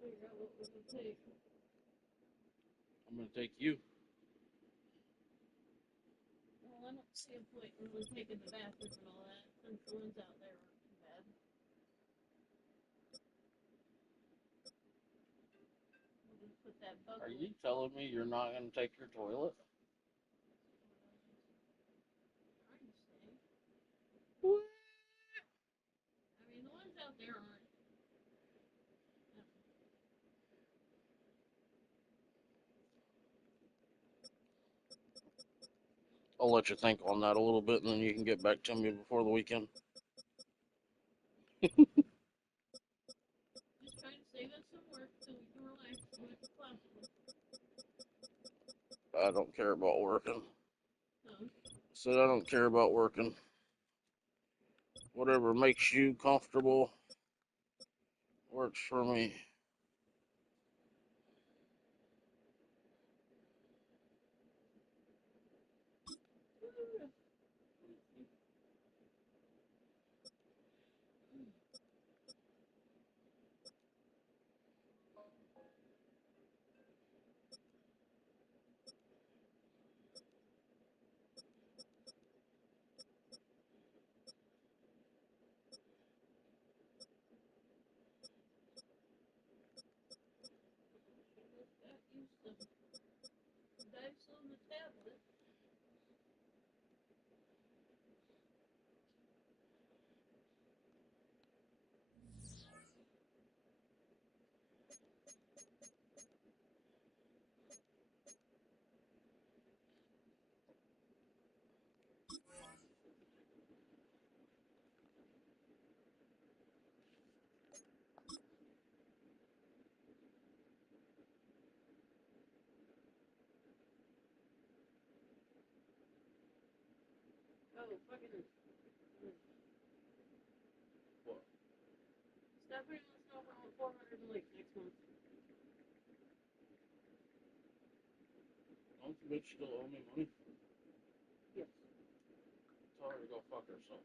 figure out what we can take. I'm going to take you. Well, I don't see a point in really taking the bathroom and all that, since the ones out there aren't too bad. We'll just put that bucket. Are you telling me you're not going to take your toilet? Trying to say. What? I mean, the ones out there aren't. I'll let you think on that a little bit, and then you can get back to me before the weekend. Just trying to save us some work so we can relax and watch the classes. I don't care about working. So, Said I don't care about working. Whatever makes you comfortable works for me. got you some dice on the tablet. Oh, fucking. What? Stephanie wants to know if I want 400 in Lake next month. Don't you bitch still owe me money? Yes. Tell her to go fuck herself.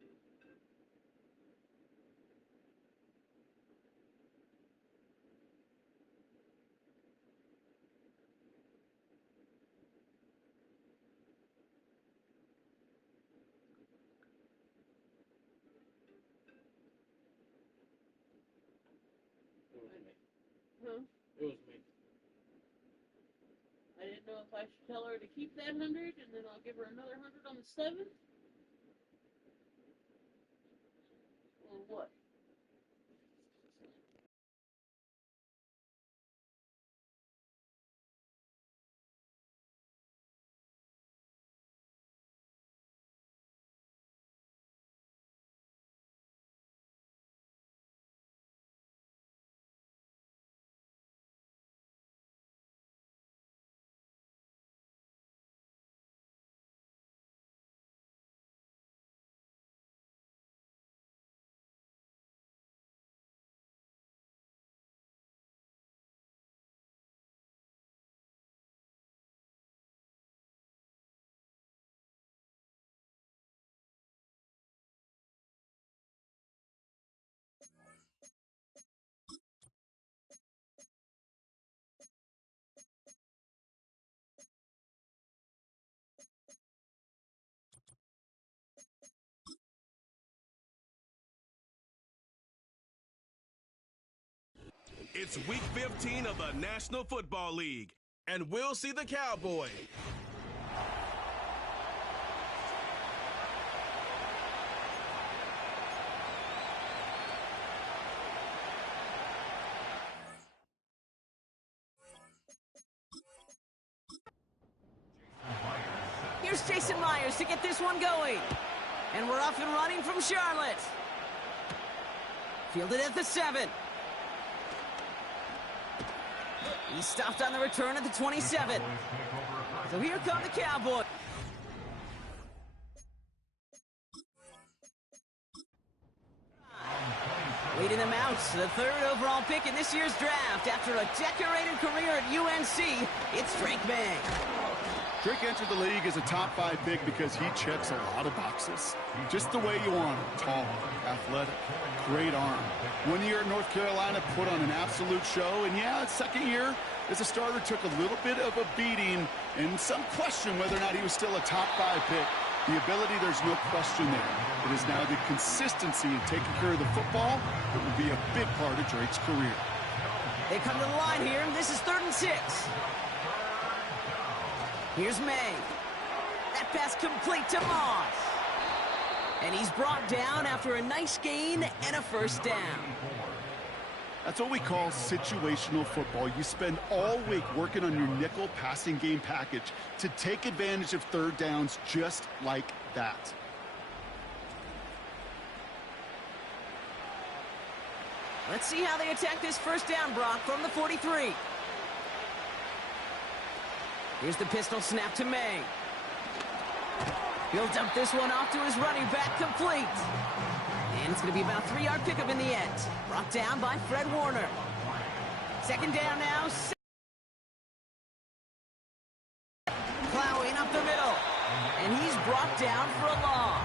It was me. Huh? It was me. I didn't know if I should tell her to keep that 100 and then I'll give her another 100 on the 7th. Or what? It's week 15 of the National Football League, and we'll see the Cowboys. Here's Jason Myers to get this one going. And we're off and running from Charlotte. Fielded at the 7. He stopped on the return at the 27. So here come the Cowboys. Leading them out to the 3rd overall pick in this year's draft. After a decorated career at UNC, it's Drake May. Drake entered the league as a top 5 pick because he checks a lot of boxes. Just the way you want him. Tall, athletic, great arm. 1 year at North Carolina, put on an absolute show. And yeah, his second year as a starter took a little bit of a beating and some question whether or not he was still a top 5 pick. The ability, there's no question there. It is now the consistency in taking care of the football that will be a big part of Drake's career. They come to the line here. This is 3rd and 6. Here's May. That pass complete to Moss. And he's brought down after a nice gain and a first down. That's what we call situational football. You spend all week working on your nickel passing game package to take advantage of 3rd downs just like that. Let's see how they attack this first down, Brock, from the 43. Here's the pistol snap to May. He'll dump this one off to his running back, complete. And it's going to be about a 3-yard pickup in the end. Brought down by Fred Warner. 2nd down now. Plowing up the middle. And he's brought down for a loss.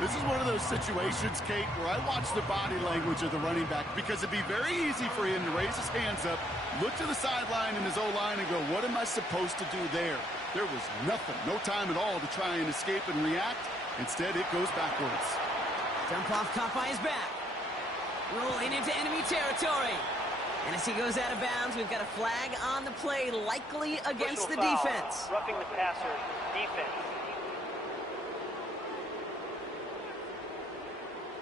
This is one of those situations, Kate, where I watch the body language of the running back because it'd be very easy for him to raise his hands up, look to the sideline in his O-line and go, what am I supposed to do there? There was nothing, no time at all to try and escape and react. Instead, it goes backwards. Dump off caught by his back. Rolling into enemy territory. And as he goes out of bounds, we've got a flag on the play, likely against the defense. Roughing the passer, defense.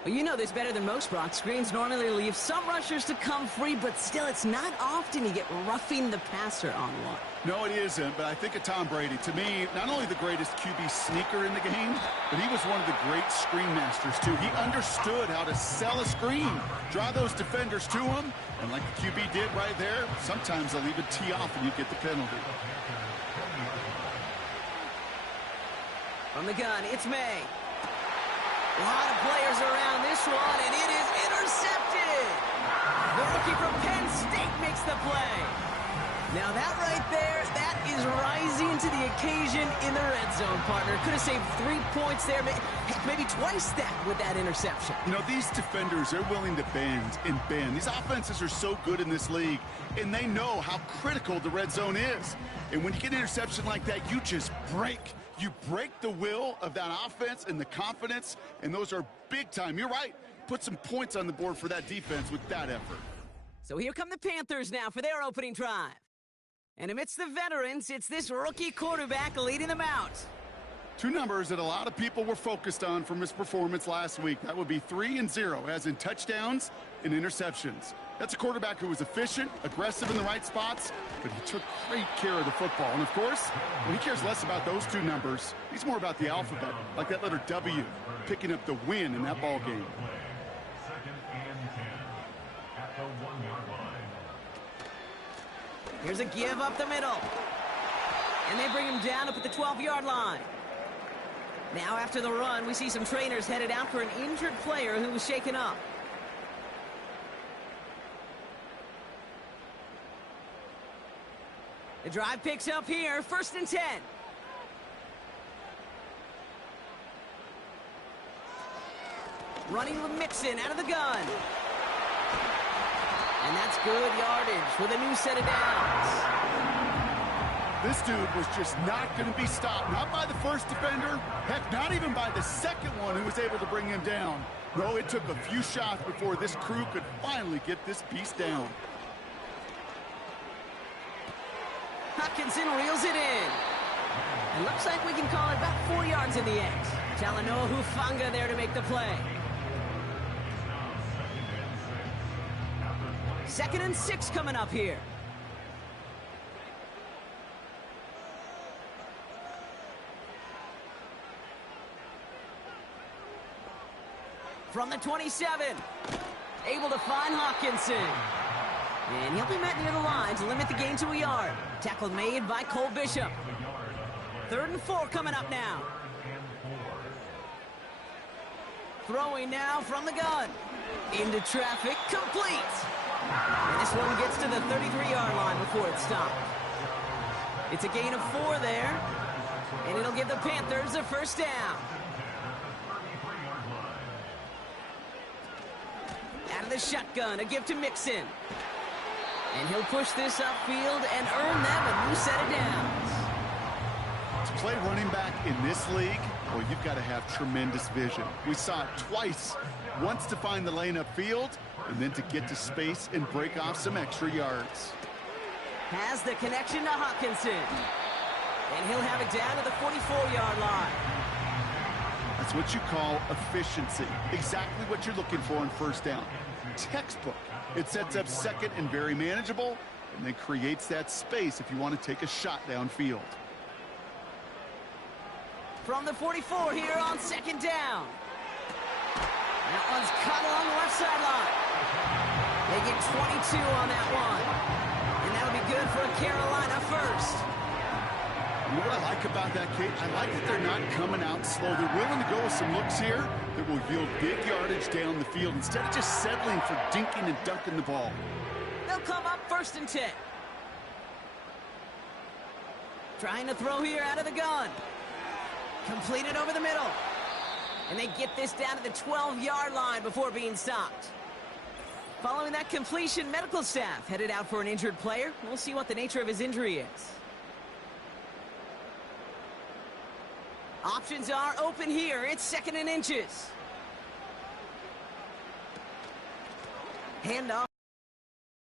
Well, you know this better than most, Brock. Screens normally leave some rushers to come free, but still, it's not often you get roughing the passer on one. No, it isn't, but I think of Tom Brady. To me, not only the greatest QB sneaker in the game, but he was one of the great screen masters, too. He understood how to sell a screen, draw those defenders to him, and like the QB did right there, sometimes they'll even tee off and you get the penalty. From the gun, it's May. A lot of players around this one, and it is intercepted. The rookie from Penn State makes the play. Now that right there, that is rising to the occasion in the red zone, partner. Could have saved 3 points there, maybe twice that with that interception. You know, these defenders, they're willing to bend and bend. These offenses are so good in this league, and they know how critical the red zone is. And when you get an interception like that, you just break. You break the will of that offense and the confidence, and those are big time. You're right. Put some points on the board for that defense with that effort. So here come the Panthers now for their opening drive. And amidst the veterans, it's this rookie quarterback leading them out. 2 numbers that a lot of people were focused on from his performance last week. That would be 3 and 0, as in touchdowns and interceptions. That's a quarterback who was efficient, aggressive in the right spots, but he took great care of the football. And, of course, when he cares less about those 2 numbers, he's more about the alphabet, like that letter W, picking up the win in that ball game. Here's a give up the middle. And they bring him down up at the 12-yard line. Now, after the run, we see some trainers headed out for an injured player who was shaken up. The drive picks up here, 1st and 10. Running with Mixon out of the gun. And that's good yardage with a new set of downs. This dude was just not going to be stopped. Not by the first defender. Heck, not even by the second one who was able to bring him down. No, it took a few shots before this crew could finally get this beast down. Hutchinson reels it in. It looks like we can call it about 4 yards in the end. Talanoa Hufanga there to make the play. 2nd and 6 coming up here. From the 27, able to find Hawkinson. And he'll be met near the line to limit the gain to a yard. Tackle made by Cole Bishop. 3rd and 4 coming up now. Throwing now from the gun. Into traffic, complete. And this one gets to the 33-yard line before it's stopped. It's a gain of 4 there, and it'll give the Panthers a first down. Out of the shotgun, a give to Mixon. And he'll push this upfield and earn them a new set of downs. To play running back in this league, well, you've got to have tremendous vision. We saw it twice. Once to find the lane upfield, and then to get to space and break off some extra yards. Has the connection to Hawkinson. And he'll have it down to the 44-yard line. That's what you call efficiency. Exactly what you're looking for on first down. Textbook. It sets up second and very manageable, and then creates that space if you want to take a shot downfield. From the 44 here on second down. That one's cut along the left sideline. They get 22 on that one. And that'll be good for a Carolina first. You know what I like about that, Kate? I like that they're not coming out slow. They're willing to go with some looks here that will yield big yardage down the field instead of just settling for dinking and dunking the ball. They'll come up 1st and 10. Trying to throw here out of the gun. Completed over the middle. And they get this down to the 12-yard line before being stopped. Following that completion, medical staff headed out for an injured player. We'll see what the nature of his injury is. Options are open here. It's 2nd and inches. Handoff.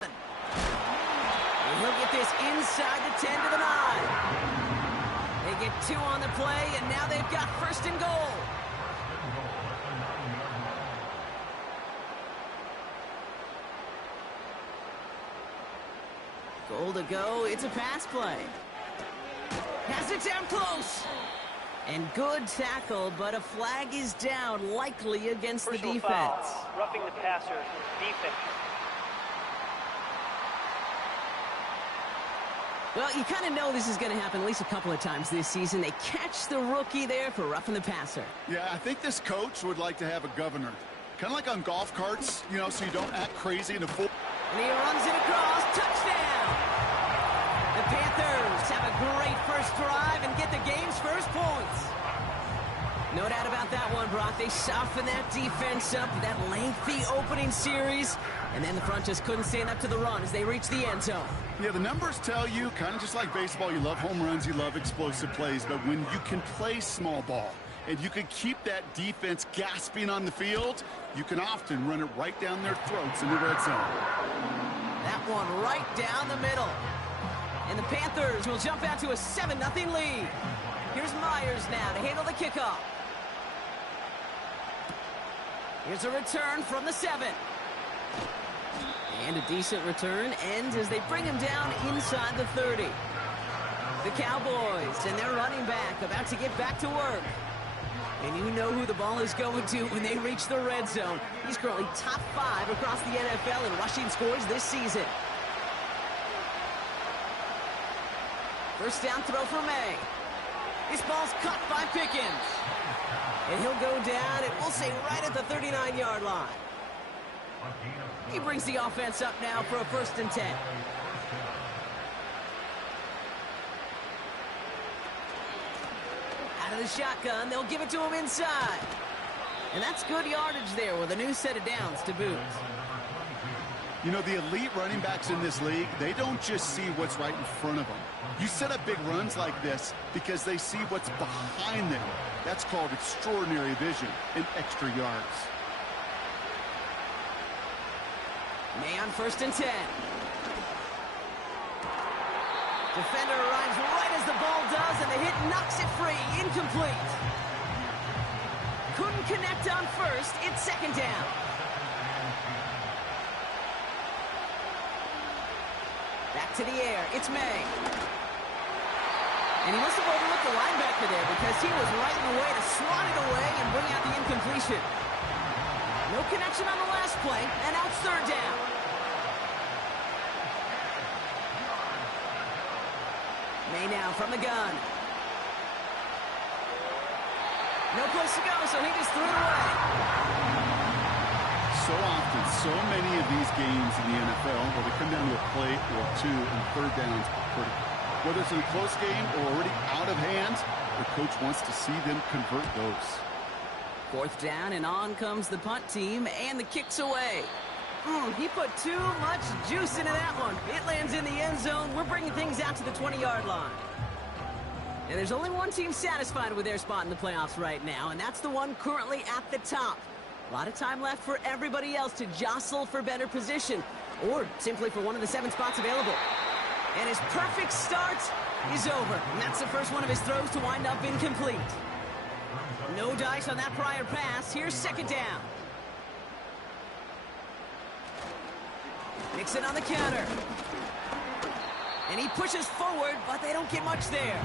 And he'll get this inside the 10 to the 9. They get 2 on the play, and now they've got 1st and goal. Goal to go. It's a pass play. Has it down close. And good tackle, but a flag is down, likely against the defense. Foul. Roughing the passer, defense. Well, you kind of know this is going to happen at least a couple of times this season. They catch the rookie there for roughing the passer. Yeah, I think this coach would like to have a governor. Kind of like on golf carts, you know, so you don't act crazy in a full... And he runs it across. Touchdown! The Panthers have a great first drive and get the game's first points. No doubt about that one, Brock. They softened that defense up, that lengthy opening series, and then the front just couldn't stand up to the run as they reached the end zone. Yeah, the numbers tell you, kind of just like baseball, you love home runs, you love explosive plays, but when you can play small ball and you can keep that defense gasping on the field, you can often run it right down their throats in the red zone. That one right down the middle. And the Panthers will jump out to a 7-0 lead. Here's Myers now to handle the kickoff. Here's a return from the 7. And a decent return ends as they bring him down inside the 30. The Cowboys and their running back about to get back to work. And you know who the ball is going to when they reach the red zone. He's currently top 5 across the NFL in rushing scores this season. First down throw for May. This ball's caught by Pickens. And he'll go down, and we'll say right at the 39-yard line. He brings the offense up now for a 1st and 10. Out of the shotgun, they'll give it to him inside. And that's good yardage there with a new set of downs to boot. You know, the elite running backs in this league, they don't just see what's right in front of them. You set up big runs like this because they see what's behind them. That's called extraordinary vision and extra yards. May on 1st and 10. Defender arrives right as the ball does, and the hit knocks it free. Incomplete. Couldn't connect on 1st. It's 2nd down. Back to the air. It's May. And he must have overlooked the linebacker there because he was right in the way to swat it away and bring out the incompletion. No connection on the last play, and now it's 3rd down. May now from the gun. No place to go, so he just threw it away. So often, so many of these games in the NFL where they come down to a play or two and 3rd downs are critical. Whether it's in a close game or already out of hand, the coach wants to see them convert those. 4th down, and on comes the punt team, and the kick's away. He put too much juice into that one. It lands in the end zone. We're bringing things out to the 20-yard line. And there's only one team satisfied with their spot in the playoffs right now, and that's the one currently at the top. A lot of time left for everybody else to jostle for better position, or simply for one of the 7 spots available. And his perfect start is over. And that's the first one of his throws to wind up incomplete. No dice on that prior pass. Here's 2nd down. Nixon on the counter. And he pushes forward, but they don't get much there.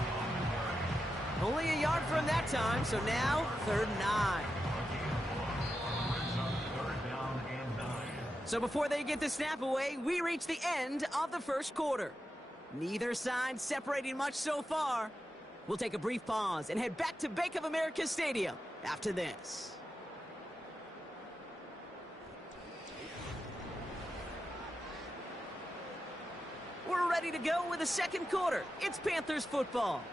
Only a yard from that time, so now 3rd and 9. So before they get the snap away, we reach the end of the first quarter. Neither side separating much so far. We'll take a brief pause and head back to Bank of America Stadium after this. We're ready to go with the second quarter. It's Panthers football.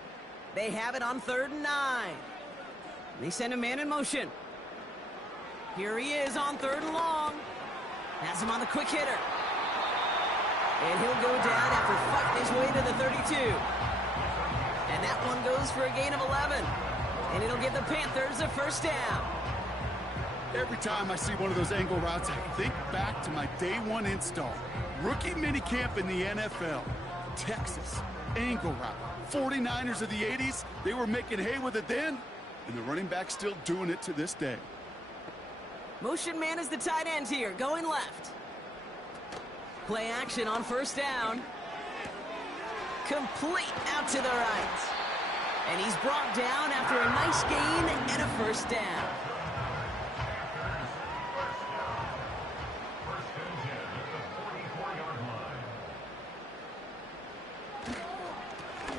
They have it on 3rd and 9. They send a man in motion. Here he is on 3rd and long. Has him on the quick hitter. And he'll go down after fighting his way to the 32. And that one goes for a gain of 11. And it'll give the Panthers a 1st down. Every time I see one of those angle routes, I think back to my day 1 install. Rookie minicamp in the NFL. Texas, angle route. 49ers of the 80s, they were making hay with it then, and the running back's still doing it to this day. Motion man is the tight end here, going left. Play action on 1st down. Complete out to the right. And he's brought down after a nice gain and a 1st down.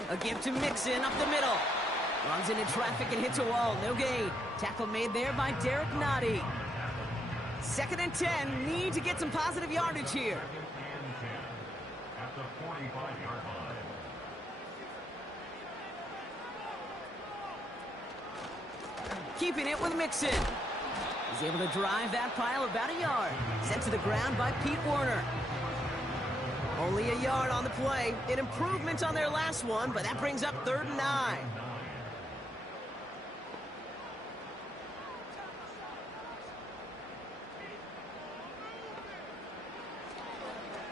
A give to Mixon up the middle. Runs into traffic and hits a wall. No gain. Tackle made there by Derek Nottie. 2nd and 10. Need to get some positive yardage here. At the 45-yard line. Keeping it with Mixon. He's able to drive that pile about a yard. Sent to the ground by Pete Werner. Only a yard on the play. An improvement on their last one, but that brings up 3rd and 9.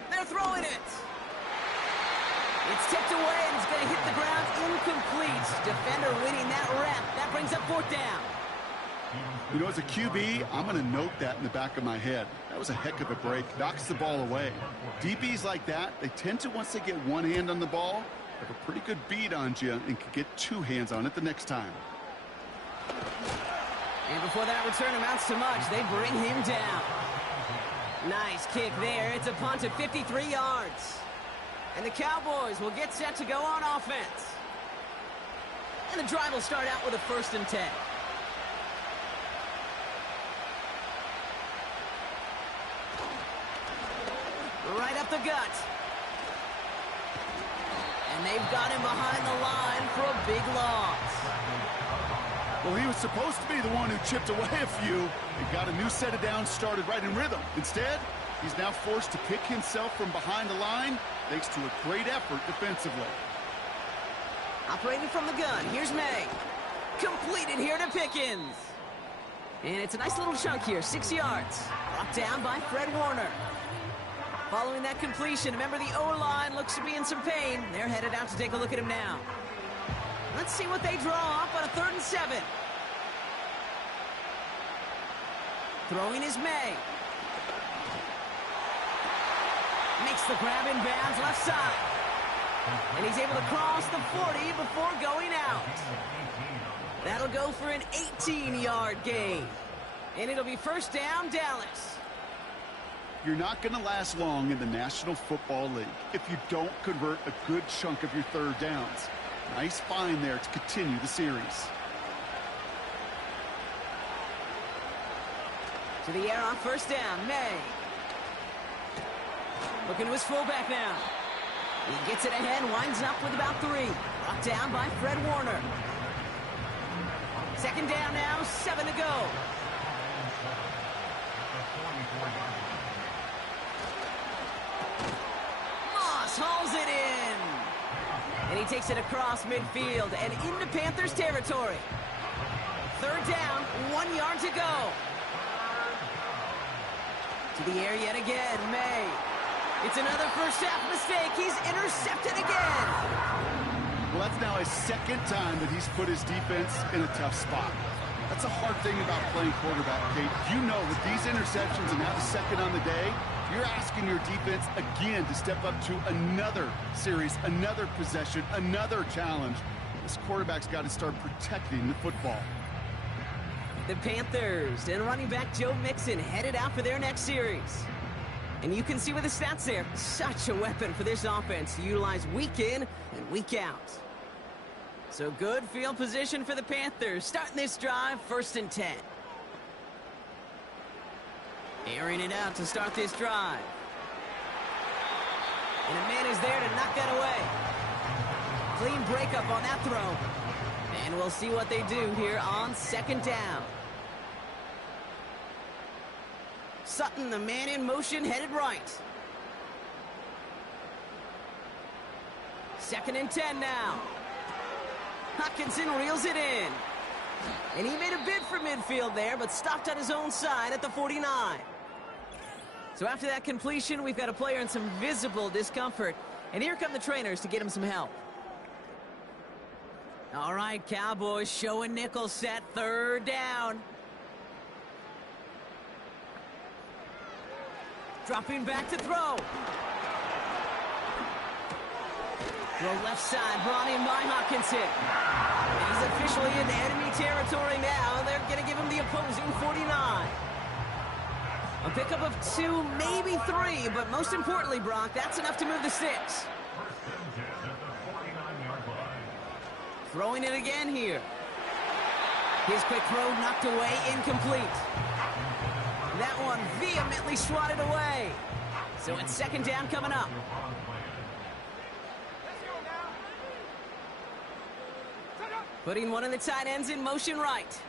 They're throwing it. It's tipped away and it's going to hit the ground incomplete. Defender winning that rep. That brings up 4th down. You know, as a QB, I'm going to note that in the back of my head. That was a heck of a break. Knocks the ball away. DBs like that, they tend to, once they get one hand on the ball, have a pretty good beat on you and can get 2 hands on it the next time. And before that return amounts to much, they bring him down. Nice kick there. It's a punt at 53 yards. And the Cowboys will get set to go on offense. And the drive will start out with a 1st and 10. Right up the gut. And they've got him behind the line for a big loss. Well, he was supposed to be the one who chipped away a few and got a new set of downs started right in rhythm. Instead, he's now forced to pick himself from behind the line thanks to a great effort defensively. Operating from the gun, here's May. Completed here to Pickens. And it's a nice little chunk here, 6 yards. Brought down by Fred Warner. Following that completion, remember the O-line looks to be in some pain. They're headed out to take a look at him now. Let's see what they draw up on a 3rd and 7. Throwing is May. Makes the grab in bounds left side. And he's able to cross the 40 before going out. That'll go for an 18-yard gain. And it'll be 1st down, Dallas. You're not going to last long in the National Football League if you don't convert a good chunk of your 3rd downs. Nice find there to continue the series. To the air on 1st down, May. Looking to his fullback now. He gets it ahead, winds up with about 3. Brought down by Fred Warner. Second down now, 7 to go. Moss hauls it in. And he takes it across midfield and into Panthers territory. Third down, 1 yard to go. To the air yet again, May. It's another first half mistake. He's intercepted again. Well, that's now his second time that he's put his defense in a tough spot. That's a hard thing about playing quarterback, Kate. You know, with these interceptions and now the second on the day, you're asking your defense again to step up to another series, another possession, another challenge. This quarterback's got to start protecting the football. The Panthers and running back Joe Mixon headed out for their next series. And you can see with the stats there, such a weapon for this offense to utilize week in and week out. So good field position for the Panthers. Starting this drive, 1st and 10. Airing it out to start this drive. And a man is there to knock that away. Clean breakup on that throw. And we'll see what they do here on 2nd down. Sutton, the man in motion, headed right. 2nd and 10 now. Hockenson reels it in. And he made a bid for midfield there, but stopped on his own side at the 49. So after that completion, we've got a player in some visible discomfort. And here come the trainers to get him some help. All right, Cowboys showing nickel set, 3rd down. Dropping back to throw. Throw left side, brought in by Hockenson. And he's officially in enemy territory now. They're going to give him the opposing 49. A pickup of 2, maybe 3, but most importantly, Brock, that's enough to move the sticks. Throwing it again here. His quick throw knocked away, incomplete. That one vehemently swatted away. So it's 2nd down coming up. Putting one of the tight ends in motion right.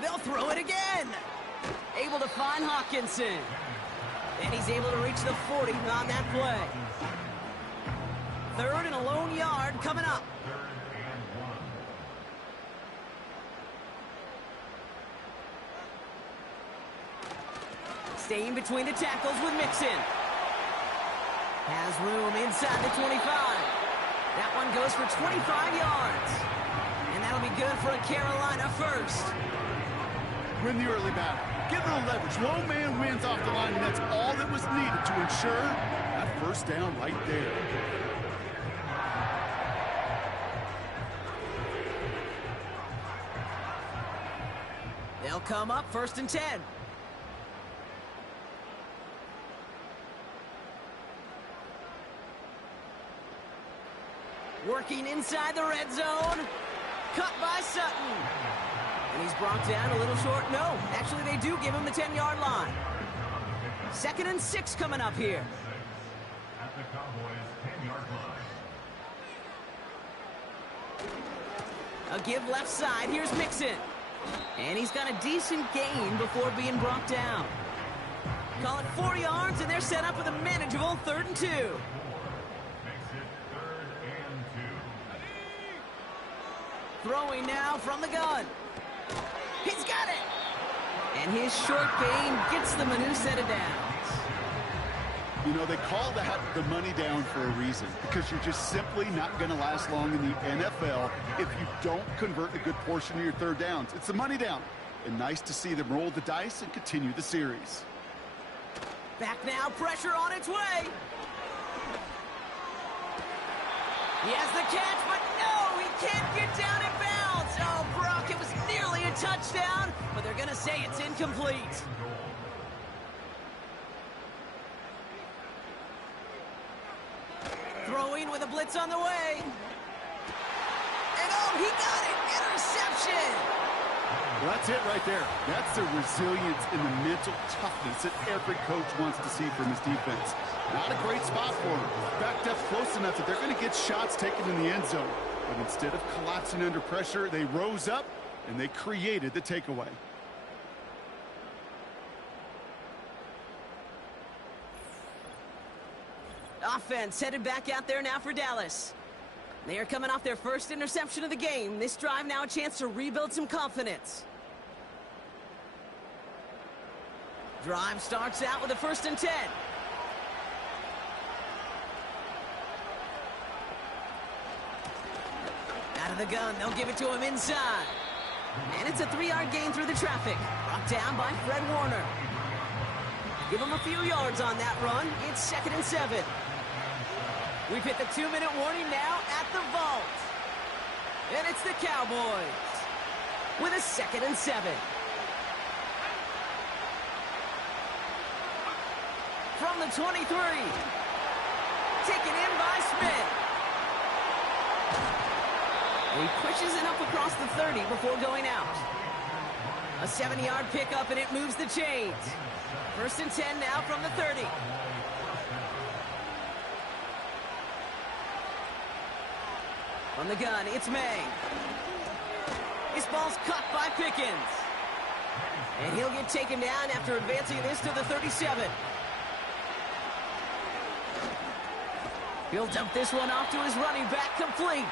They'll throw it again. Able to find Hockenson. And he's able to reach the 40 on that play. 3rd and a lone yard coming up. Staying between the tackles with Mixon. Has room inside the 25. That one goes for 25 yards. And that'll be good for a Carolina first. Win the early battle. Get a little leverage. Low man wins off the line, and that's all that was needed to ensure that 1st down right there. They'll come up 1st and 10. Working inside the red zone. Cut by Sutton. And he's brought down a little short. No, actually they do give him the 10-yard line. 2nd and 6 coming up here. At the Cowboys' 10-yard line. A give left side. Here's Mixon. And he's got a decent gain before being brought down. Call it 4 yards, and they're set up with a manageable 3rd and 2. Makes it 3rd and 2. Throwing now from the gun. He's got it. And his short gain gets them a new set of downs. You know, they call that the money down for a reason, because you're just simply not going to last long in the NFL if you don't convert a good portion of your 3rd downs. It's the money down. And nice to see them roll the dice and continue the series. Back now, pressure on its way. He has the catch, but no, he can't get down in bounds. Oh, Brock, it was nearly a touchdown, but they're going to say it's incomplete. Throwing with a blitz on the way. And oh, he got it. Interception. Well, that's it right there. That's the resilience and the mental toughness that every coach wants to see from his defense. Not a great spot for him. Backed up close enough that they're going to get shots taken in the end zone. But instead of collapsing under pressure, they rose up and they created the takeaway. Offense headed back out there now for Dallas. They are coming off their first interception of the game. This drive now a chance to rebuild some confidence. Drive starts out with a 1st and 10. Out of the gun, they'll give it to him inside. And it's a 3-yard gain through the traffic. Brought down by Fred Warner. Give him a few yards on that run. It's 2nd and 7. We've hit the 2-minute warning now at the vault. And it's the Cowboys with a 2nd and 7. From the 23. Taken in by Smith. He pushes it up across the 30 before going out. A 70-yard pickup, and it moves the chains. 1st and 10 now from the 30. From the gun, it's May. This ball's caught by Pickens. And he'll get taken down after advancing this to the 37. He'll dump this one off to his running back, complete.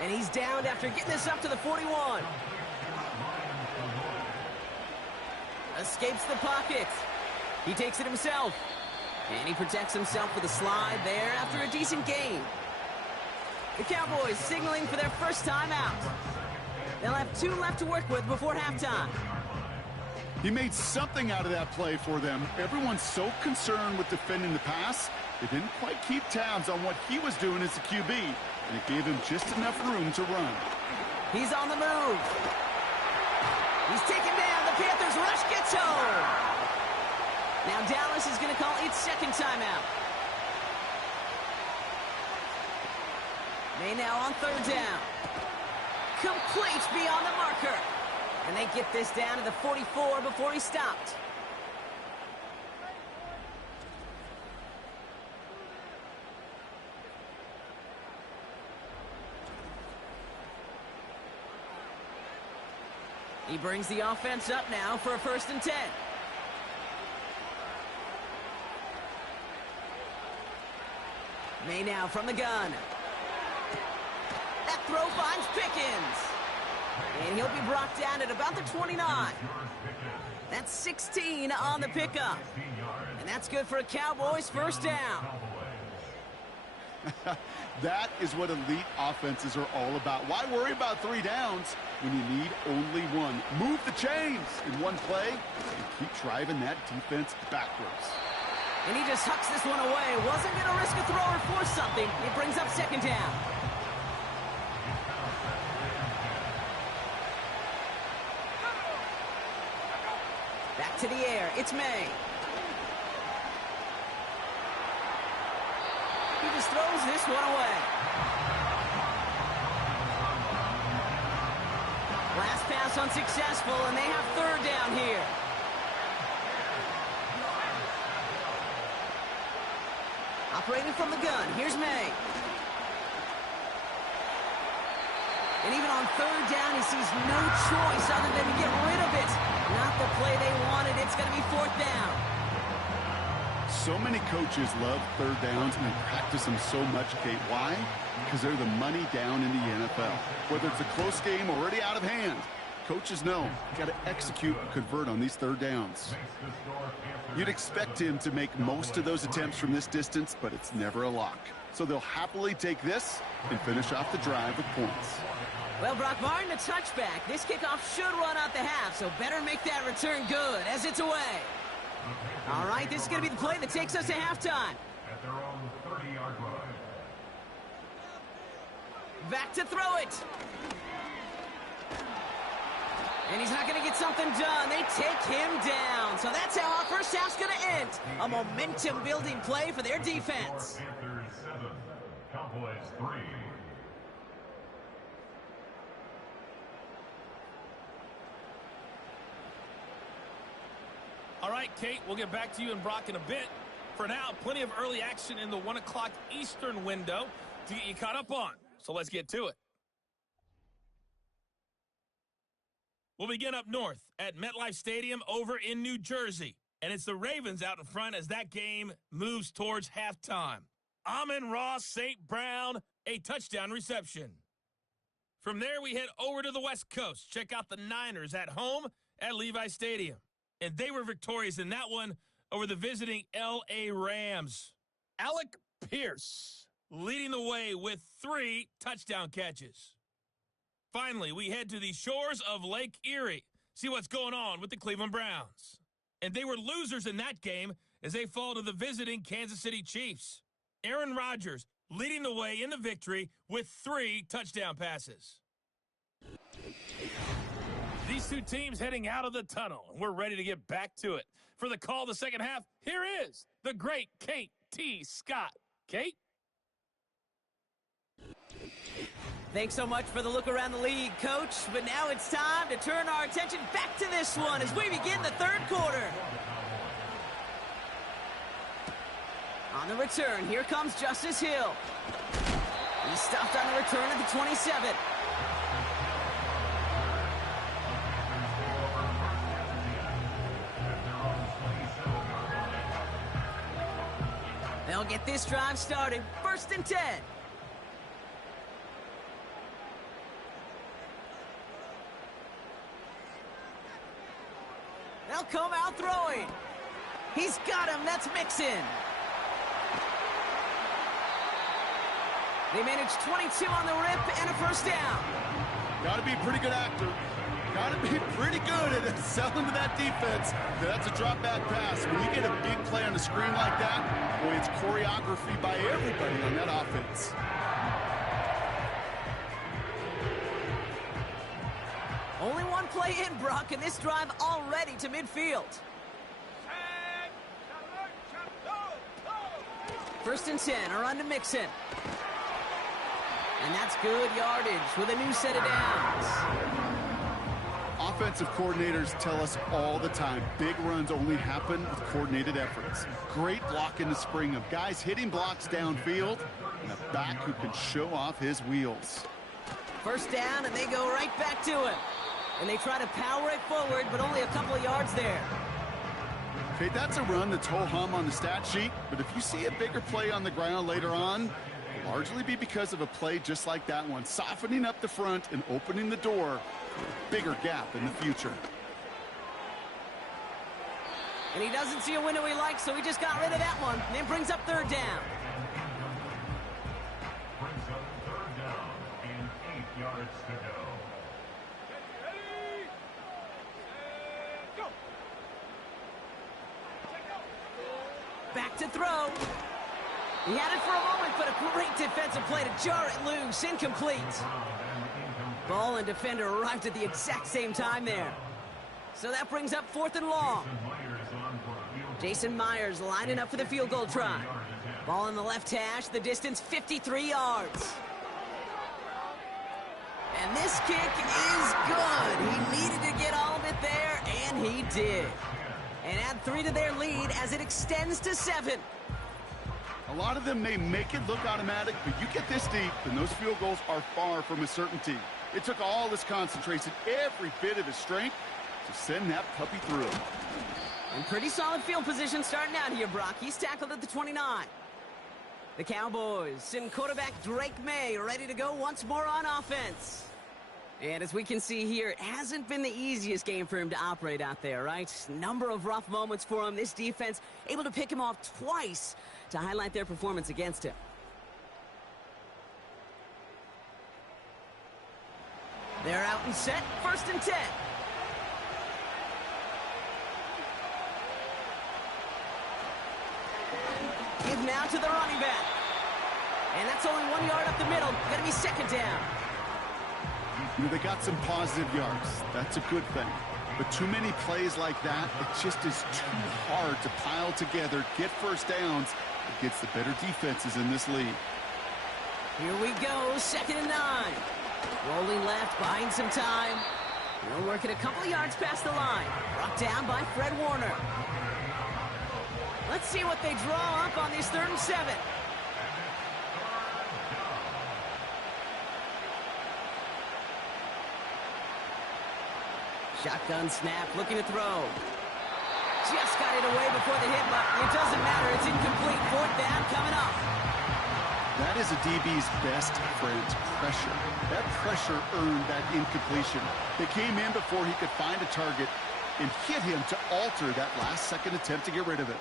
And he's downed after getting this up to the 41. Escapes the pocket. He takes it himself. And he protects himself with a slide there after a decent gain. The Cowboys signaling for their first time out. They'll have 2 left to work with before halftime. He made something out of that play for them. Everyone's so concerned with defending the pass, they didn't quite keep tabs on what he was doing as a QB, and it gave him just enough room to run. He's on the move. He's taken down. The Panthers rush gets home. Now Dallas is going to call its 2nd timeout. May now on 3rd down. Complete beyond the marker. And they get this down to the 44 before he stopped. He brings the offense up now for a 1st and 10. May now from the gun. That throw finds Pickens. And he'll be brought down at about the 29. That's 16 on the pickup. And that's good for a Cowboys 1st down. That is what elite offenses are all about. Why worry about 3 downs when you need only 1? Move the chains in one play and keep driving that defense backwards. And he just hucks this one away. Wasn't going to risk a throw or force something. It brings up 2nd down. Back to the air. It's May. He just throws this one away. Last pass unsuccessful, and they have 3rd down here. Operating from the gun, here's May. And even on 3rd down, he sees no choice other than to get rid of it. Not the play they wanted. It's going to be 4th down. So many coaches love 3rd downs and they practice them so much, Kate. Why? Because they're the money down in the NFL. Whether it's a close game or already out of hand, coaches know you got to execute and convert on these 3rd downs. You'd expect him to make most of those attempts from this distance, but it's never a lock. So they'll happily take this and finish off the drive with points. Well, Brock Martin, a touchback. This kickoff should run out the half, so better make that return good as it's away. All right, this is going to be the play that takes us to halftime. At their own 30-yard line. Back to throw it. And he's not going to get something done. They take him down. So that's how our first half's going to end. A momentum-building play for their defense. Panthers 7, Cowboys 3. right, Kate, we'll get back to you and Brock in a bit. For now, plenty of early action in the 1 o'clock Eastern window to get you caught up on. So let's get to it. We'll begin up north at MetLife Stadium over in New Jersey. And it's the Ravens out in front as that game moves towards halftime. Amon-Ra St. Brown, a touchdown reception. From there, we head over to the West Coast. Check out the Niners at home at Levi Stadium. And they were victorious in that one over the visiting L.A. Rams. Alec Pierce leading the way with 3 touchdown catches. Finally, we head to the shores of Lake Erie. See what's going on with the Cleveland Browns. And they were losers in that game as they fall to the visiting Kansas City Chiefs. Aaron Rodgers leading the way in the victory with 3 touchdown passes. These two teams heading out of the tunnel, and we're ready to get back to it. For the call of the second half, here is the great Kate T. Scott. Kate? Thanks so much for the look around the league, Coach. But now it's time to turn our attention back to this one as we begin the third quarter. On the return, here comes Justice Hill. He's stopped on the return at the 27. They'll get this drive started. 1st and 10. They'll come out throwing. He's got him. That's Mixon. They managed 22 on the rip and a first down. Got to be a pretty good actor. Got to be pretty good at selling to that defense. That's a drop back pass. When you get a big play on the screen like that, boy, it's choreography by everybody on that offense. Only one play in, Brock, and this drive already to midfield. 1st and 10, a run to Mixon. And that's good yardage with a new set of downs. Offensive coordinators tell us all the time, big runs only happen with coordinated efforts. Great block in the spring of guys hitting blocks downfield and a back who can show off his wheels. First down, and they go right back to it. And they try to power it forward, but only a couple of yards there. Okay, that's a run that's ho-hum on the stat sheet, but if you see a bigger play on the ground later on, it'll largely be because of a play just like that one, softening up the front and opening the door for a bigger gap in the future. And he doesn't see a window he likes, so he just got rid of that one. And it brings up 3rd down. Brings up 3rd down and 8 yards to go. Back to throw. He had it for a moment, but a great defensive play to jar it loose. Incomplete. Ball and defender arrived at the exact same time there. So that brings up 4th and long. Jason Myers lining up for the field goal try. Ball in the left hash, the distance 53 yards. And this kick is good. He needed to get all of it there, and he did. And add 3 to their lead as it extends to 7. A lot of them may make it look automatic, but you get this deep, and those field goals are far from a certainty. It took all his concentration, every bit of his strength, to send that puppy through. And pretty solid field position starting out here, Brock. He's tackled at the 29. The Cowboys send quarterback Drake May ready to go once more on offense. And as we can see here, it hasn't been the easiest game for him to operate out there, right? Number of rough moments for him. This defense able to pick him off twice to highlight their performance against him. They're out and set. 1st and 10. Give now to the running back. And that's only 1 yard up the middle. Going to be 2nd down. You know, they got some positive yards. That's a good thing. But too many plays like that, it just is too hard to pile together, get first downs against the better defenses in this league. Here we go, 2nd and 9. Rolling left, buying some time. They'll work it a couple of yards past the line. Brought down by Fred Warner. Let's see what they draw up on this 3rd and 7. Shotgun snap, looking to throw. Just got it away before the hit, but it doesn't matter. It's incomplete. 4th down coming up. That is a DB's best friend, pressure. That pressure earned that incompletion. They came in before he could find a target and hit him to alter that last-second attempt to get rid of it.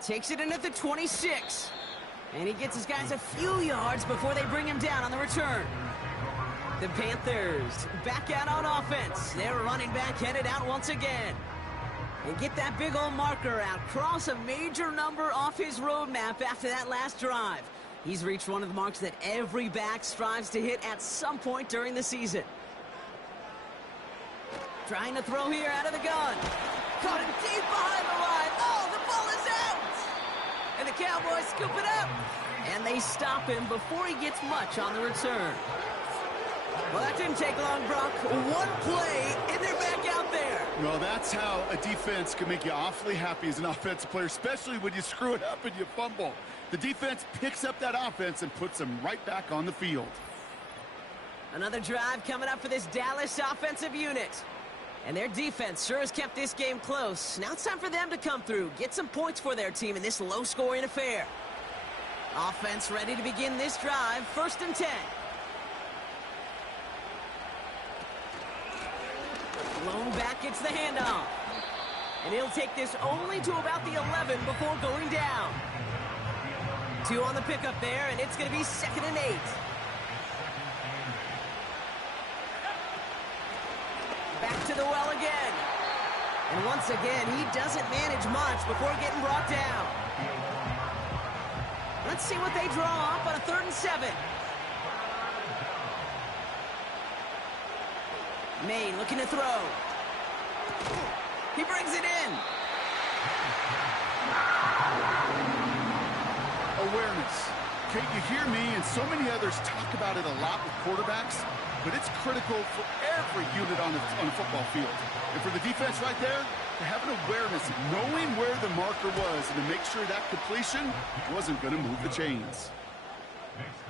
Takes it in at the 26. And he gets his guys a few yards before they bring him down on the return. The Panthers back out on offense. Their running back headed out once again. And get that big old marker out. Cross a major number off his roadmap after that last drive. He's reached one of the marks that every back strives to hit at some point during the season. Trying to throw here out of the gun. Caught him deep behind the line. Oh, the ball is out! And the Cowboys scoop it up. And they stop him before he gets much on the return. Well, that didn't take long, Brock. One play, and they're back out there. Well, that's how a defense can make you awfully happy as an offensive player, especially when you screw it up and you fumble. The defense picks up that offense and puts them right back on the field. Another drive coming up for this Dallas offensive unit. And their defense sure has kept this game close. Now it's time for them to come through, get some points for their team in this low-scoring affair. Offense ready to begin this drive, 1st and 10. Lone back gets the handoff. And he'll take this only to about the 11 before going down. 2 on the pickup there, and it's going to be 2nd and 8. Back to the well again. And once again, he doesn't manage much before getting brought down. Let's see what they draw up on a 3rd and 7. May looking to throw. He brings it in. Awareness. Kate, you hear me and so many others talk about it a lot with quarterbacks, but it's critical for every unit on a football field. And for the defense right there, to have an awareness of knowing where the marker was and to make sure that completion wasn't going to move the chains.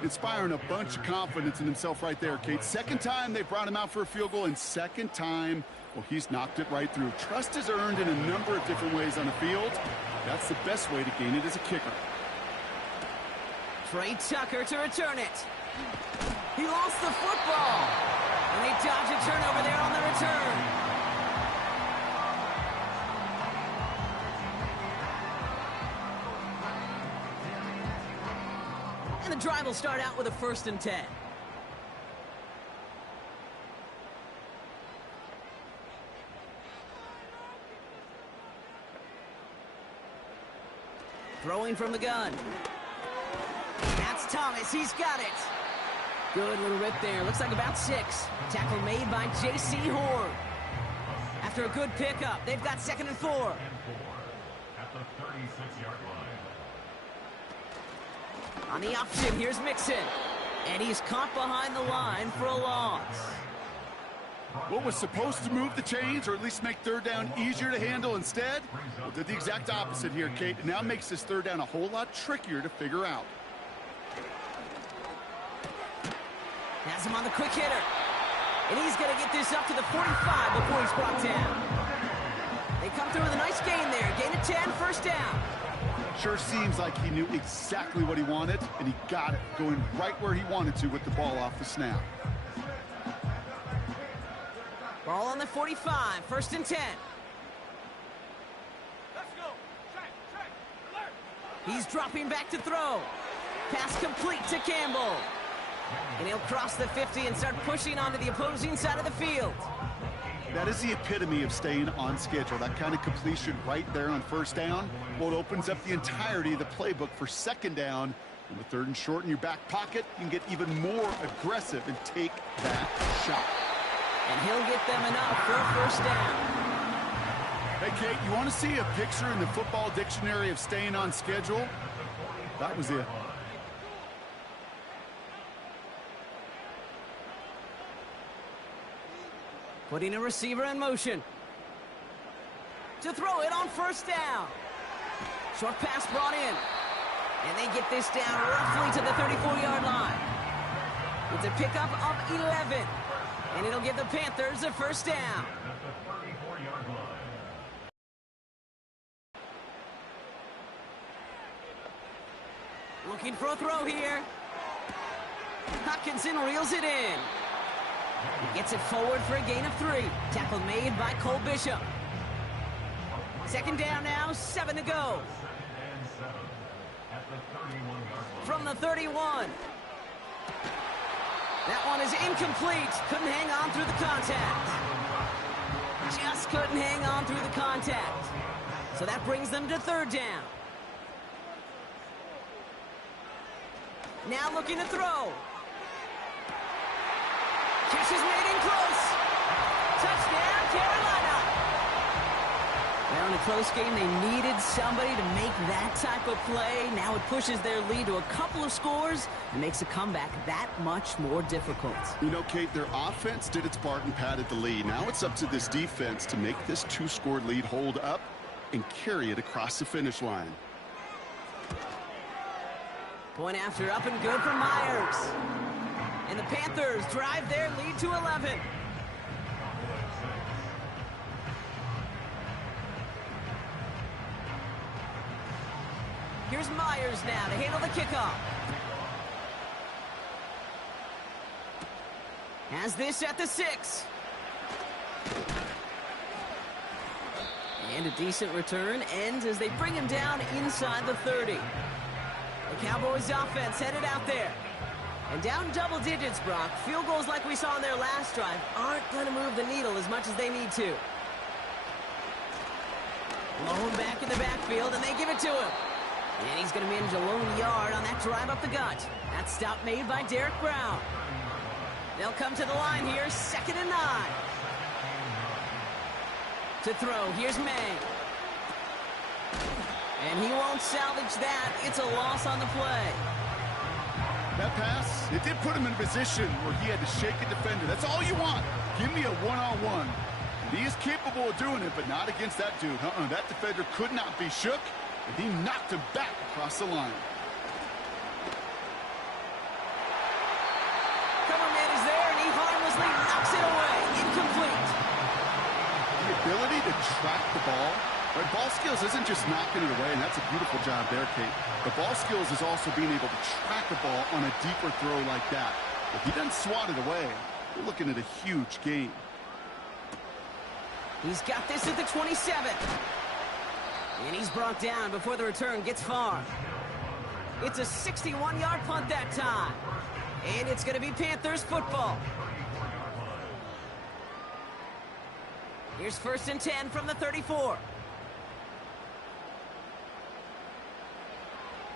Inspiring a bunch of confidence in himself right there, Kate. 2nd time they brought him out for a field goal, and 2nd time, well, he's knocked it right through. Trust is earned in a number of different ways on the field. That's the best way to gain it as a kicker. Trey Tucker to return it. He lost the football. And they dodge a turnover there on the return. And the drive will start out with a 1st and 10. Throwing from the gun. That's Thomas. He's got it. Good little rip there. Looks like about 6. Tackle made by J.C. Horn. After a good pickup, they've got 2nd and 4. At the 36-yard line. On the option, here's Mixon. And he's caught behind the line for a loss. What was supposed to move the chains, or at least make 3rd down easier to handle instead, well, did the exact opposite here, Kate. It now makes this 3rd down a whole lot trickier to figure out. Has him on the quick hitter. And he's going to get this up to the 45 before he's brought down. They come through with a nice gain there. Gain of 10, 1st down. Sure seems like he knew exactly what he wanted, and he got it, going right where he wanted to with the ball off the snap. Ball on the 45, 1st and 10. Let's go. Check, alert. He's dropping back to throw. Pass complete to Campbell. And he'll cross the 50 and start pushing onto the opposing side of the field. That is the epitome of staying on schedule. That kind of completion right there on 1st down. Well, it opens up the entirety of the playbook for 2nd down. And with 3rd and short in your back pocket, you can get even more aggressive and take that shot. And he'll get them enough for a 1st down. Hey, Kate, you want to see a picture in the football dictionary of staying on schedule? That was it. Putting a receiver in motion. to throw it on first down. Short pass brought in. And they get this down roughly to the 34-yard line. It's a pickup of 11. And it'll give the Panthers a first down. Looking for a throw here. Hutchinson reels it in. He gets it forward for a gain of 3. Tackle made by Cole Bishop. Second down now, 7 to go. From the 31. That one is incomplete. Couldn't hang on through the contact. Just couldn't hang on through the contact. So that brings them to third down. Now looking to throw. Catch is made in close. Touchdown, Carolina. Well, in a close game, they needed somebody to make that type of play. Now it pushes their lead to a couple of scores and makes a comeback that much more difficult. You know, Kate, their offense did its part and padded the lead. Now it's up to this defense to make this 2-score lead hold up and carry it across the finish line. Point after, up and good for Myers. And the Panthers drive their lead to 11. Here's Myers now to handle the kickoff. Has this at the 6. And a decent return ends as they bring him down inside the 30. The Cowboys offense headed out there. And down double digits, Brock. Field goals like we saw in their last drive aren't going to move the needle as much as they need to. Lone back in the backfield, and they give it to him. And he's going to manage a lone yard on that drive up the gut. That stop made by Derek Brown. They'll come to the line here, 2nd and 9. To throw, here's May. And he won't salvage that. It's a loss on the play. That pass, it did put him in a position where he had to shake a defender. That's all you want. Give me a one-on-one. He is capable of doing it, but not against that dude. That defender could not be shook, and he knocked him back across the line. Coverman is there, and he harmlessly knocks it away. Incomplete. The ability to track the ball. Right, ball skills isn't just knocking it away, and that's a beautiful job there, Kate. The ball skills is also being able to track a ball on a deeper throw like that. If he doesn't swat it away, we're looking at a huge gain. He's got this at the 27. And he's brought down before the return gets far. It's a 61-yard punt that time. And it's going to be Panthers football. Here's 1st and 10 from the 34.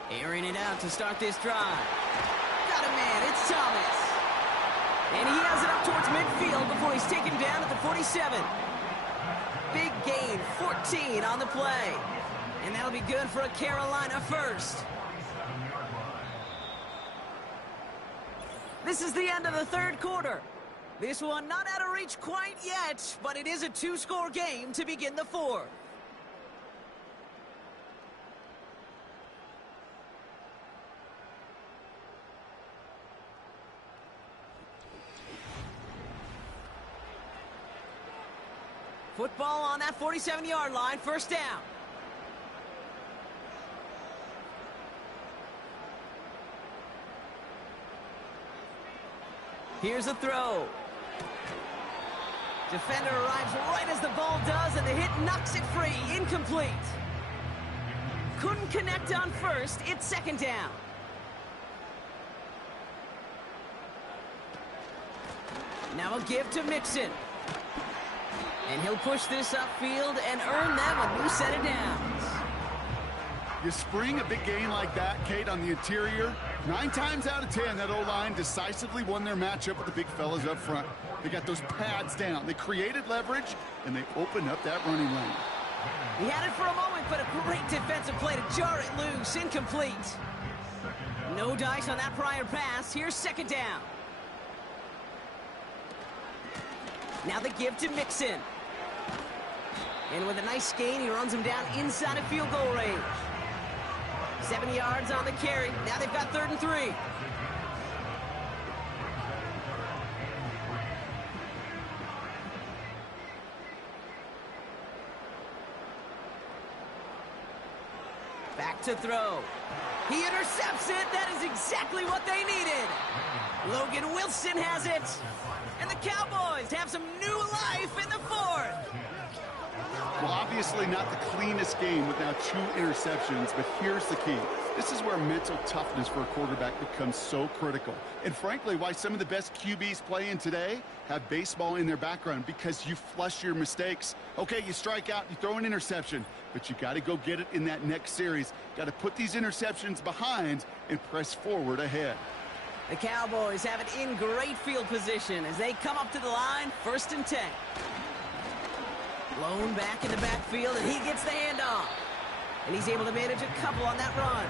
Airing it out to start this drive. Got a man, it's Thomas. And he has it up towards midfield before he's taken down at the 47. Big gain, 14 on the play. And that'll be good for a Carolina first. This is the end of the 3rd quarter. This one not out of reach quite yet, but it is a 2-score game to begin the 4th. Football on that 47-yard line, 1st down. Here's a throw. Defender arrives right as the ball does, and the hit knocks it free. Incomplete. Couldn't connect on first. It's 2nd down. Now a give to Mixon. And he'll push this upfield and earn them a new set of downs. You spring a big gain like that, Kate, on the interior, 9 times out of 10, that O-line decisively won their matchup with the big fellas up front. They got those pads down. They created leverage, and they opened up that running lane. He had it for a moment, but a great defensive play to jar it loose. Incomplete. No dice on that prior pass. Here's 2nd down. Now the give to Mixon. And with a nice gain, he runs him down inside of field goal range. 7 yards on the carry. Now they've got 3rd and 3. Back to throw. He intercepts it. That is exactly what they needed. Logan Wilson has it. And the Cowboys have some new life in the 4th. Well, obviously not the cleanest game with now 2 interceptions, but here's the key. This is where mental toughness for a quarterback becomes so critical. And frankly, why some of the best QBs playing today have baseball in their background, because you flush your mistakes. Okay, you strike out, you throw an interception, but you got to go get it in that next series. Got to put these interceptions behind and press forward ahead. The Cowboys have it in great field position as they come up to the line, 1st and 10. Blown back in the backfield, and he gets the handoff. And he's able to manage a couple on that run.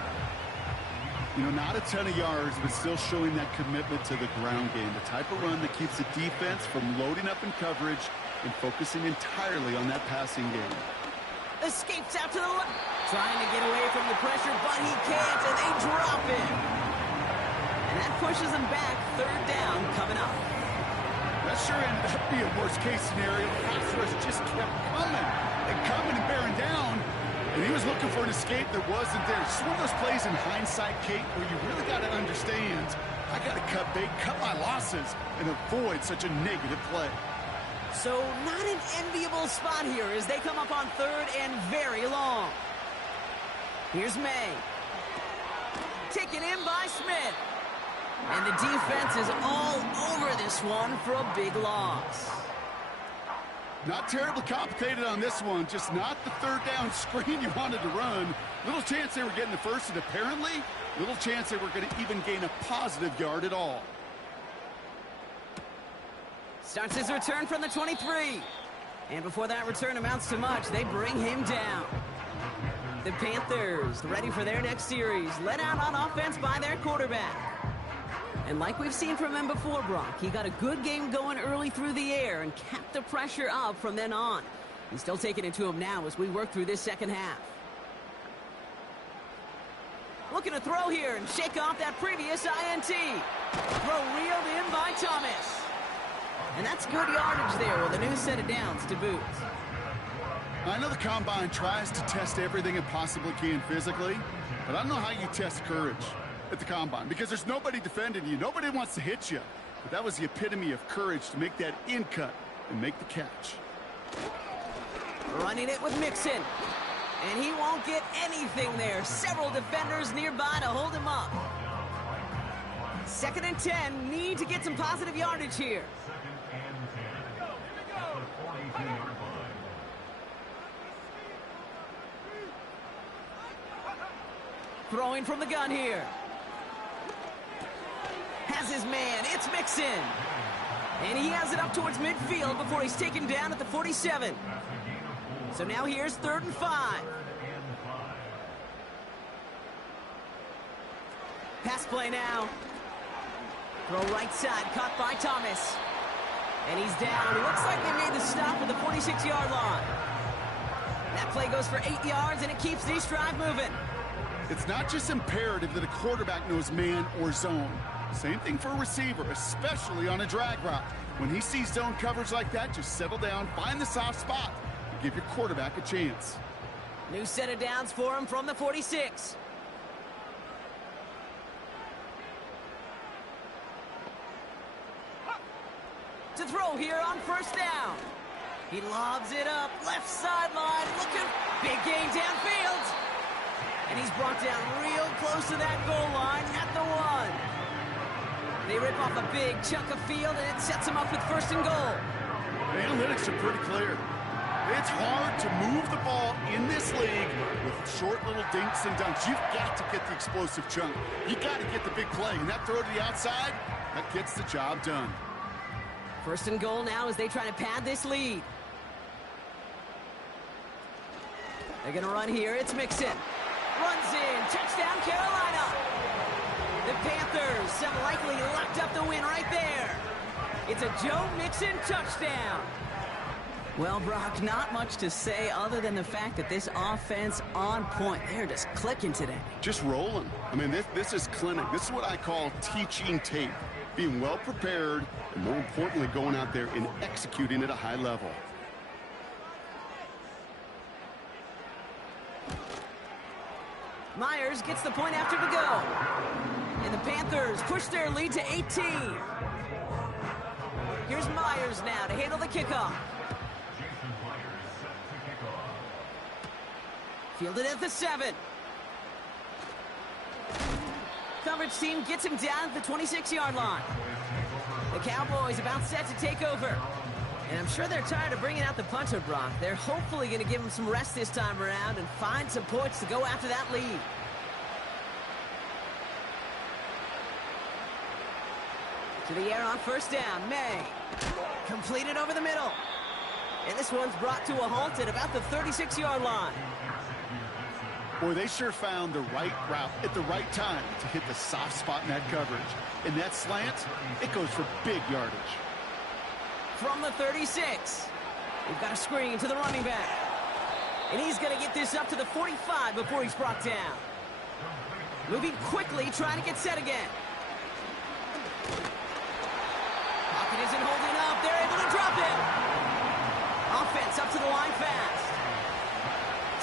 You know, not a ton of yards, but still showing that commitment to the ground game. The type of run that keeps the defense from loading up in coverage and focusing entirely on that passing game. Escapes out to the left. Trying to get away from the pressure, but he can't, and they drop it. And that pushes him back. 3rd down coming up. That sure ended up being a worst-case scenario. Pass rush just kept coming and coming and bearing down. And he was looking for an escape that wasn't there. Just one of those plays in hindsight, Kate, where you really got to understand, I got to cut bait, cut my losses, and avoid such a negative play. So not an enviable spot here as they come up on 3rd and very long. Here's May. Taken in by Smith. And the defense is all over this one for a big loss. Not terribly complicated on this one, just not the 3rd down screen you wanted to run. Little chance they were getting the first, and apparently little chance they were going to even gain a positive yard at all. Starts his return from the 23. And before that return amounts to much, they bring him down. The Panthers ready for their next series, led out on offense by their quarterback. And like we've seen from him before, Brock, he got a good game going early through the air and kept the pressure up from then on. He's still taking it to him now as we work through this 2nd half. Looking to throw here and shake off that previous INT. Throw reeled in by Thomas. And that's good yardage there with a new set of downs to boot. I know the Combine tries to test everything it possibly can physically, but I don't know how you test courage at the Combine, because there's nobody defending you. Nobody wants to hit you. But that was the epitome of courage to make that in cut and make the catch. Running it with Mixon. And he won't get anything there. Several defenders nearby to hold him up. 2nd and 10. Need to get some positive yardage here. Throwing from the gun here. Has his man. It's Mixon. And he has it up towards midfield before he's taken down at the 47. So now here's 3rd and 5. Pass play now. Throw right side, caught by Thomas. And he's down. It looks like they made the stop at the 46-yard line. That play goes for 8 yards, and it keeps this drive moving. It's not just imperative that a quarterback knows man or zone. Same thing for a receiver, especially on a drag route. When he sees zone coverage like that, just settle down, find the soft spot, and give your quarterback a chance. New set of downs for him from the 46. To throw here on 1st down. He lobs it up, left sideline, looking, big gain downfield. And he's brought down real close to that goal line at the 1. They rip off a big chunk of field, and it sets him up with 1st and goal. The analytics are pretty clear. It's hard to move the ball in this league with short little dinks and dunks. You've got to get the explosive chunk. You got to get the big play, and that throw to the outside, that gets the job done. 1st and goal now as they try to pad this lead. They're going to run here. It's Mixon. Runs in. Touchdown, Carolina. The Panthers have likely locked up the win right there. It's a Joe Mixon touchdown. Well, Brock, not much to say other than the fact that this offense on point. They're just clicking today. Just rolling. I mean, this is clinic. This is what I call teaching tape. Being well prepared, and more importantly, going out there and executing at a high level. Myers gets the point after to go. And the Panthers push their lead to 18. Here's Myers now to handle the kickoff. Fielded at the 7. Coverage team gets him down at the 26-yard line. The Cowboys about set to take over. And I'm sure they're tired of bringing out the punter, Brock. They're hopefully going to give him some rest this time around and find some points to go after that lead. To the air on first down. May. Completed over the middle. And this one's brought to a halt at about the 36-yard line. Boy, they sure found the right route at the right time to hit the soft spot in that coverage. And that slant, it goes for big yardage. From the 36, we've got a screen to the running back. And he's going to get this up to the 45 before he's brought down. Moving quickly, trying to get set again. Pocket isn't holding up. They're able to drop it. Offense up to the line fast.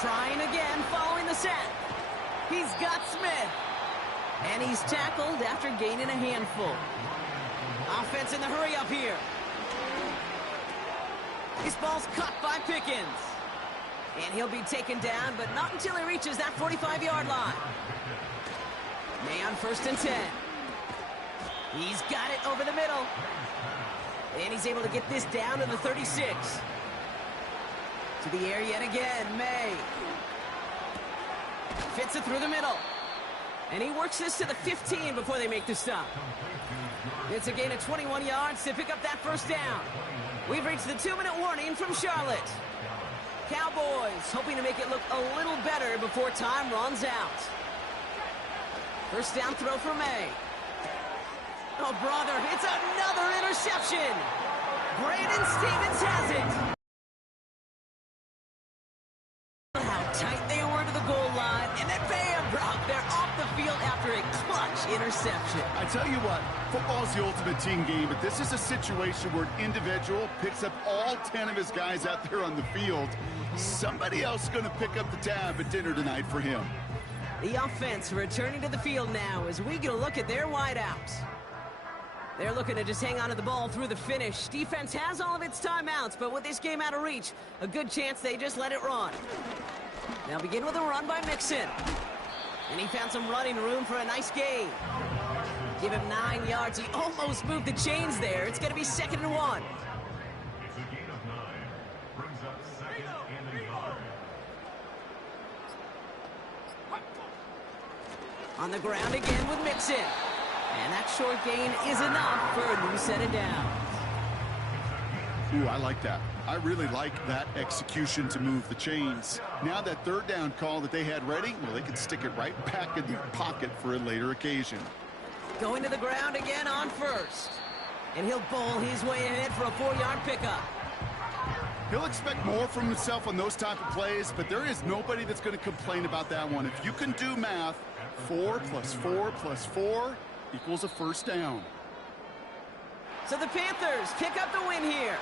Trying again, following the set. He's got Smith. And he's tackled after gaining a handful. Offense in the hurry up here. This ball's caught by Pickens. And he'll be taken down, but not until he reaches that 45-yard line. May on first and 10. He's got it over the middle. And he's able to get this down to the 36. To the air yet again, May. Fits it through the middle. And he works this to the 15 before they make the stop. It's a gain of 21 yards to pick up that first down. We've reached the 2-minute warning from Charlotte. Cowboys hoping to make it look a little better before time runs out. First down throw for May. Oh, brother, it's another interception. Brandon Stevens has it. How tight they were to the goal line, and then bam, Brock, they're off the field after a clutch interception. I tell you what, football's the ultimate team game, but this is a situation where an individual picks up all 10 of his guys out there on the field. Somebody else is going to pick up the tab at dinner tonight for him. The offense returning to the field now as we get a look at their wideouts. They're looking to just hang on to the ball through the finish. Defense has all of its timeouts, but with this game out of reach, a good chance they just let it run. Now begin with a run by Mixon. And he found some running room for a nice gain. Give him 9 yards. He almost moved the chains there. It's going to be 2nd and 1. It's a gain of 9. Brings up 2nd and a yard. On the ground again with Mixon. And that short gain is enough for a new set of downs. Ooh, I like that. I really like that execution to move the chains. Now that third down call that they had ready, well, they can stick it right back in their pocket for a later occasion. Going to the ground again on first. And he'll bowl his way ahead for a 4-yard pickup. He'll expect more from himself on those type of plays, but there is nobody that's going to complain about that one. If you can do math, 4 plus 4 plus 4 equals a first down. So the Panthers pick up the win here.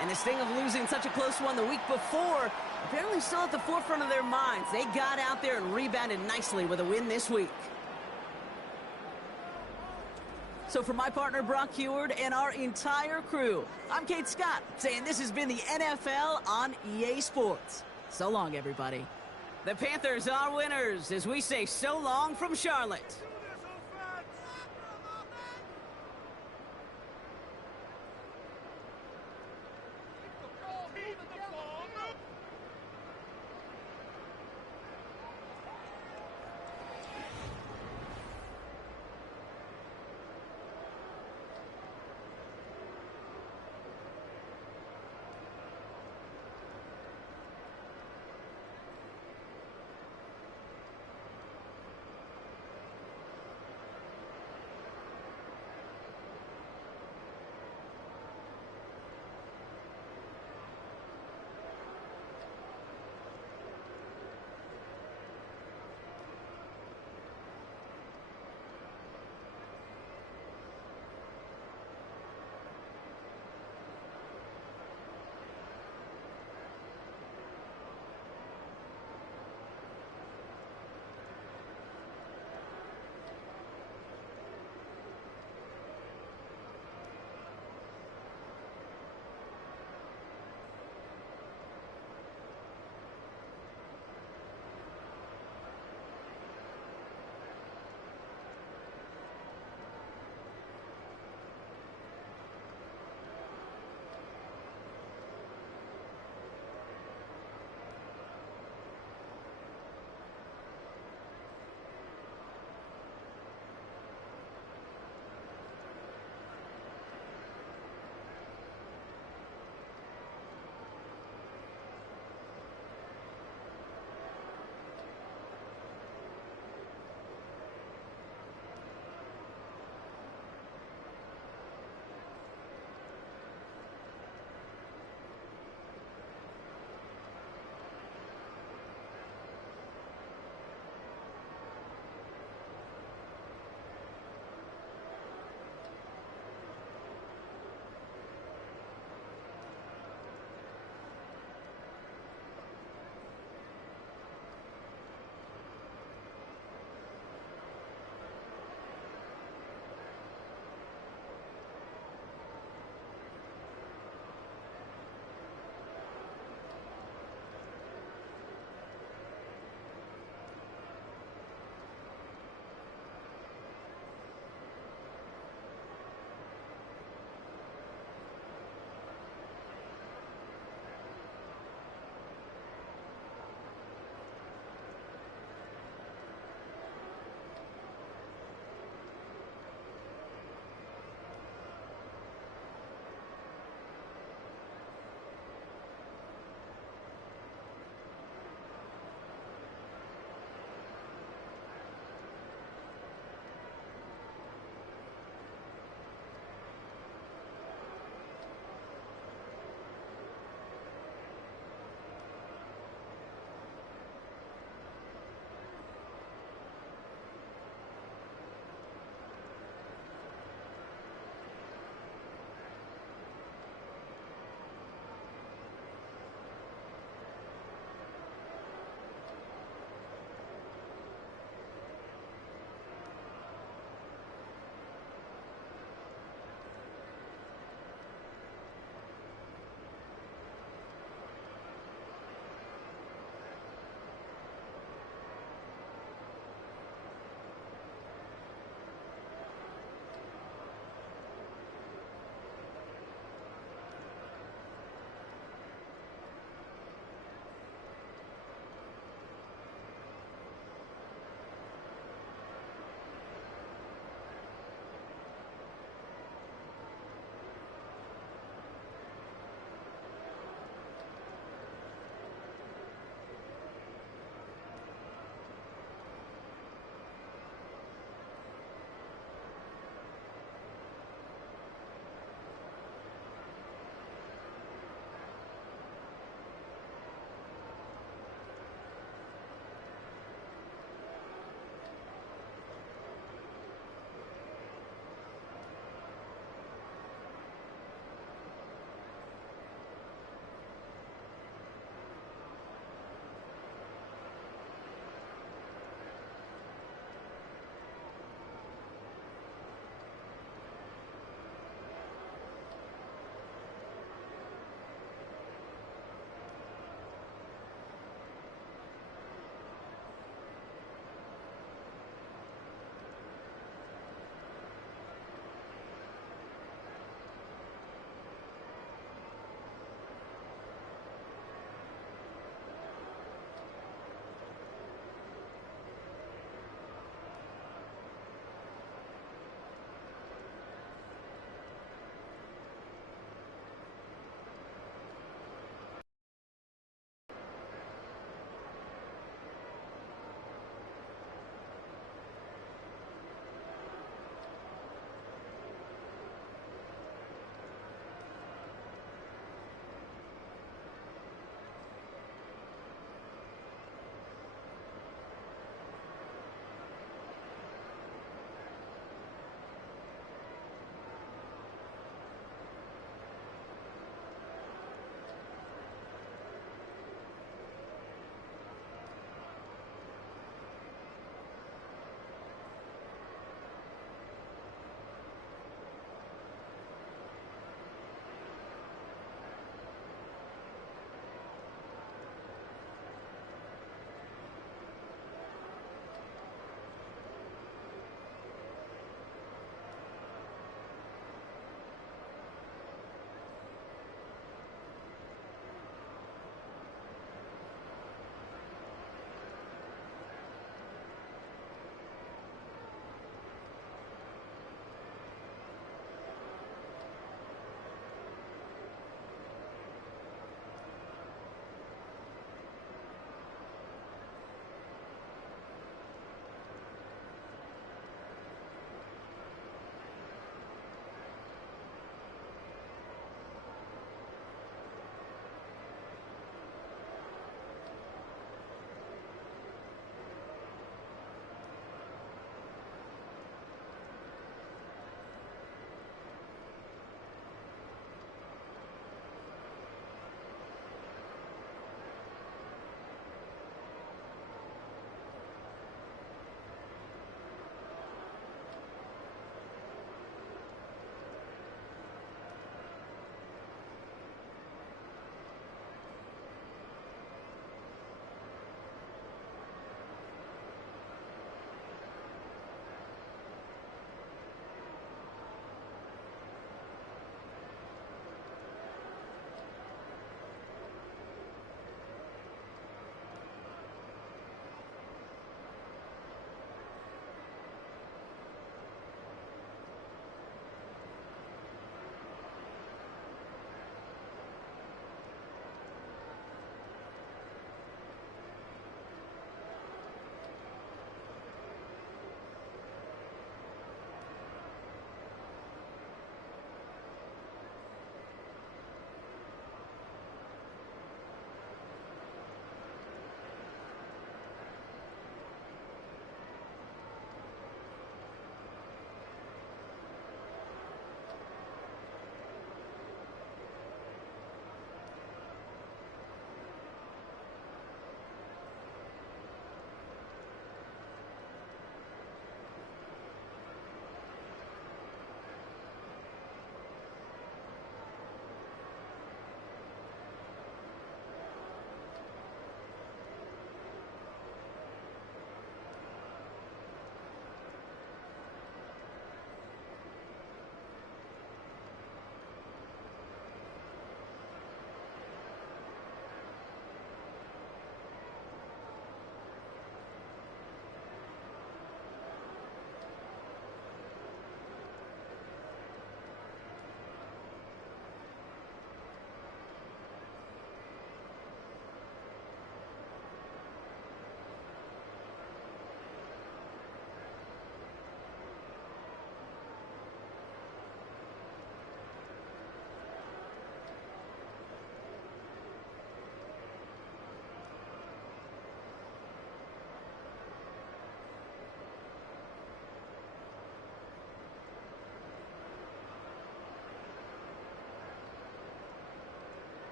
And the sting of losing such a close one the week before apparently still at the forefront of their minds. They got out there and rebounded nicely with a win this week. So for my partner Brock Heward and our entire crew, I'm Kate Scott saying this has been the NFL on EA Sports. So long, everybody. The Panthers are winners as we say so long from Charlotte.